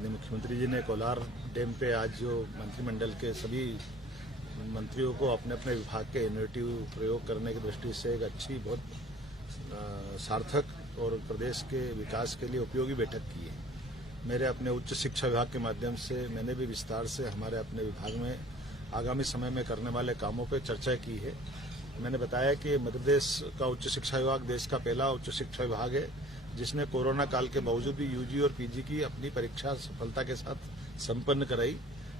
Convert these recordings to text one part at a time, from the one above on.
माननीय मुख्यमंत्री जी ने कोलार डैम पे आज जो मंत्रिमंडल के सभी मंत्रियों को अपने अपने विभाग के इनोवेटिव प्रयोग करने की दृष्टि से एक अच्छी बहुत सार्थक और प्रदेश के विकास के लिए उपयोगी बैठक की है। मेरे अपने उच्च शिक्षा विभाग के माध्यम से मैंने भी विस्तार से हमारे अपने विभाग में आगामी समय में करने वाले कामों पर चर्चा की है। मैंने बताया कि मध्य प्रदेश का उच्च शिक्षा विभाग देश का पहला उच्च शिक्षा विभाग है जिसने कोरोना काल के बावजूद भी यूजी और पीजी की अपनी परीक्षा सफलता के साथ संपन्न कराई।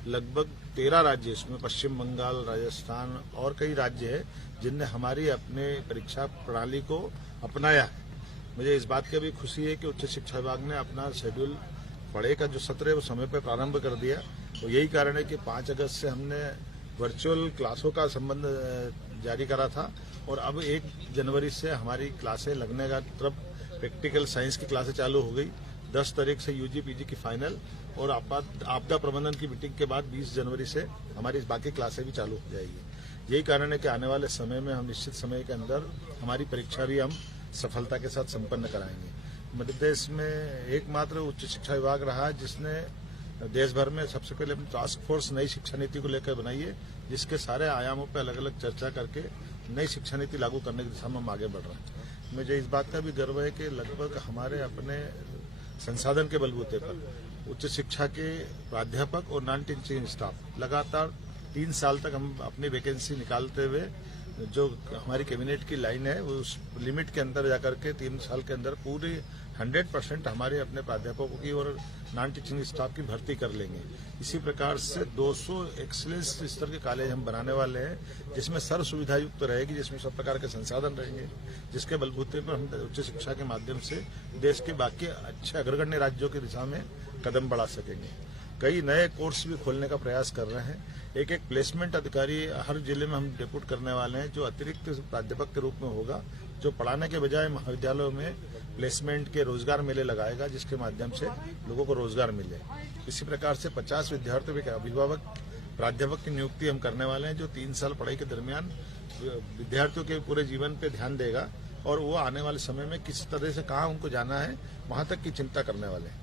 लगभग 13 राज्य, इसमें पश्चिम बंगाल, राजस्थान और कई राज्य है जिनने हमारी अपने परीक्षा प्रणाली को अपनाया है। मुझे इस बात की भी खुशी है कि उच्च शिक्षा विभाग ने अपना शेड्यूल पढ़ाई का जो सत्र है वो समय पर प्रारंभ कर दिया। तो यही कारण है कि 5 अगस्त से हमने वर्चुअल क्लासों का संबंध जारी करा था और अब 1 जनवरी से हमारी क्लासें लगने का तरफ प्रैक्टिकल साइंस की क्लासें चालू हो गई। 10 तारीख से यूजी पीजी की फाइनल और आपदा प्रबंधन की मीटिंग के बाद 20 जनवरी से हमारी बाकी क्लासें भी चालू हो जाएगी। यही कारण है कि आने वाले समय में हम निश्चित समय के अंदर हमारी परीक्षा भी हम सफलता के साथ संपन्न कराएंगे। मध्य प्रदेश में एकमात्र उच्च शिक्षा विभाग रहा है जिसने देश भर में सबसे पहले अपनी टास्क फोर्स नई शिक्षा नीति को लेकर बनाई है, जिसके सारे आयामों पर अलग अलग चर्चा करके नई शिक्षा नीति लागू करने की दिशा में हम आगे बढ़ रहे हैं। मुझे इस बात का भी गर्व है कि लगभग हमारे अपने संसाधन के बलबूते पर उच्च शिक्षा के प्राध्यापक और नॉन टीचिंग स्टाफ लगातार 3 साल तक हम अपनी वैकेंसी निकालते हुए जो हमारी कैबिनेट की लाइन है उस लिमिट के अंदर जाकर के 3 साल के अंदर पूरी 100% हमारे अपने प्राध्यापकों की और नॉन टीचिंग स्टाफ की भर्ती कर लेंगे। इसी प्रकार से 200 एक्सीलेंस स्तर के कॉलेज हम बनाने वाले हैं जिसमें सर्व सुविधा युक्त रहेगी, जिसमें सब प्रकार के संसाधन रहेंगे, जिसके बलबूते पर हम उच्च शिक्षा के माध्यम से देश के बाकी अच्छे अग्रगण्य राज्यों की दिशा में कदम बढ़ा सकेंगे। कई नए कोर्स भी खोलने का प्रयास कर रहे हैं। एक प्लेसमेंट अधिकारी हर जिले में हम डेप्यूट करने वाले हैं जो अतिरिक्त प्राध्यापक के रूप में होगा, जो पढ़ाने के बजाय महाविद्यालयों में प्लेसमेंट के रोजगार मेले लगाएगा जिसके माध्यम से लोगों को रोजगार मिले। इसी प्रकार से 50 विद्यार्थियों के अभिभावक प्राध्यापक की नियुक्ति हम करने वाले हैं जो 3 साल पढ़ाई के दरमियान विद्यार्थियों के पूरे जीवन पे ध्यान देगा और वो आने वाले समय में किस तरह से कहाँ उनको जाना है वहां तक की चिंता करने वाले हैं।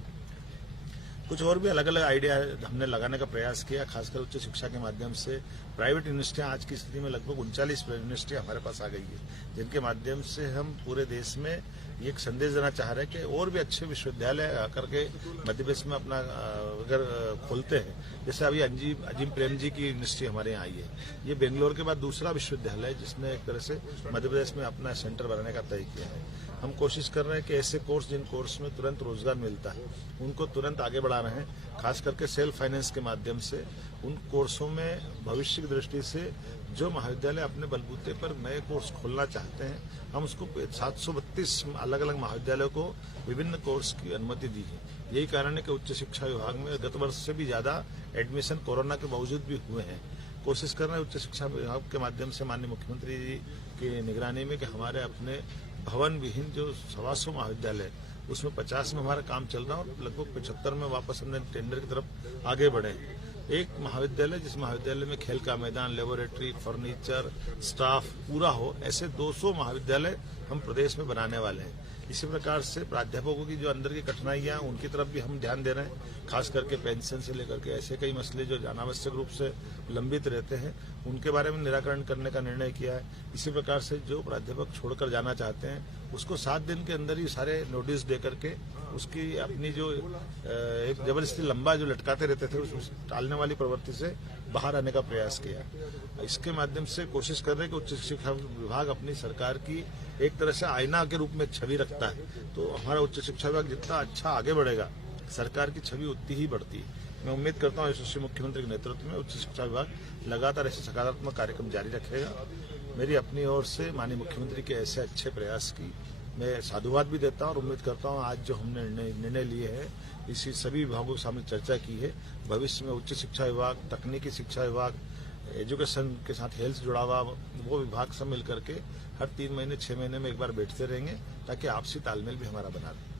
कुछ और भी अलग अलग आइडिया हमने लगाने का प्रयास किया, खासकर उच्च शिक्षा के माध्यम से। प्राइवेट यूनिवर्सिटियां आज की स्थिति में लगभग 39 यूनिवर्सिटियां हमारे पास आ गई है, जिनके माध्यम से हम पूरे देश में एक संदेश देना चाह रहे हैं कि और भी अच्छे विश्वविद्यालय आकर के मध्य प्रदेश में अपना अगर खोलते हैं। जैसे अभी अजीम प्रेम जी की यूनिवर्सिटी हमारे यहाँ आई है, ये बेंगलोर के बाद दूसरा विश्वविद्यालय है जिसने एक तरह से मध्य प्रदेश में अपना सेंटर बनाने का तय किया है। हम कोशिश कर रहे हैं कि ऐसे कोर्स जिन कोर्स में तुरंत रोजगार मिलता है उनको तुरंत आगे बढ़ा रहे हैं, खास करके सेल्फ फाइनेंस के माध्यम से। उन कोर्सों में भविष्य की दृष्टि से जो महाविद्यालय अपने बलबूते पर नए कोर्स खोलना चाहते हैं, हम उसको 732 अलग अलग महाविद्यालयों को विभिन्न कोर्स की अनुमति दी है। यही कारण है कि उच्च शिक्षा विभाग में गत वर्ष से भी ज्यादा एडमिशन कोरोना के बावजूद भी हुए हैं। कोशिश कर रहे हैं उच्च शिक्षा विभाग के माध्यम से माननीय मुख्यमंत्री जी की निगरानी में कि हमारे अपने भवन विहीन जो 125 महाविद्यालय उसमें 50 में हमारा काम चल रहा है और लगभग 75 में वापस हमने टेंडर की तरफ आगे बढ़े। एक महाविद्यालय जिस महाविद्यालय में खेल का मैदान, लेबोरेटरी, फर्नीचर, स्टाफ पूरा हो, ऐसे 200 महाविद्यालय हम प्रदेश में बनाने वाले हैं। इसी प्रकार से प्राध्यापकों की जो अंदर की कठिनाइयां उनकी तरफ भी हम ध्यान दे रहे हैं, खास करके पेंशन से लेकर के ऐसे कई मसले जो अनावश्यक रूप से लंबित रहते हैं उनके बारे में निराकरण करने का निर्णय किया है। इसी प्रकार से जो प्राध्यापक छोड़कर जाना चाहते हैं उसको 7 दिन के अंदर ही सारे नोटिस दे करके उसकी अपनी जो एक जबरदस्ती लंबा जो लटकाते रहते थे उस टालने वाली प्रवृत्ति से बाहर आने का प्रयास किया। इसके माध्यम से कोशिश कर रहे हैं कि उच्च शिक्षा विभाग अपनी सरकार की एक तरह से आईना के रूप में छवि रखता है, तो हमारा उच्च शिक्षा विभाग जितना अच्छा आगे बढ़ेगा सरकार की छवि उतनी ही बढ़ती है। मैं उम्मीद करता हूँ यशस्वी मुख्यमंत्री के नेतृत्व में उच्च शिक्षा विभाग लगातार ऐसे सकारात्मक कार्यक्रम जारी रखेगा। मेरी अपनी ओर से माननीय मुख्यमंत्री के ऐसे अच्छे प्रयास की मैं साधुवाद भी देता हूँ और उम्मीद करता हूँ आज जो हमने निर्णय लिए हैं इसी सभी विभागों के सामने चर्चा की है। भविष्य में उच्च शिक्षा विभाग, तकनीकी शिक्षा विभाग, एजुकेशन के साथ हेल्थ जुड़ा हुआ वो विभाग सब मिल करके हर 3 महीने 6 महीने में एक बार बैठते रहेंगे ताकि आपसी तालमेल भी हमारा बना रहे।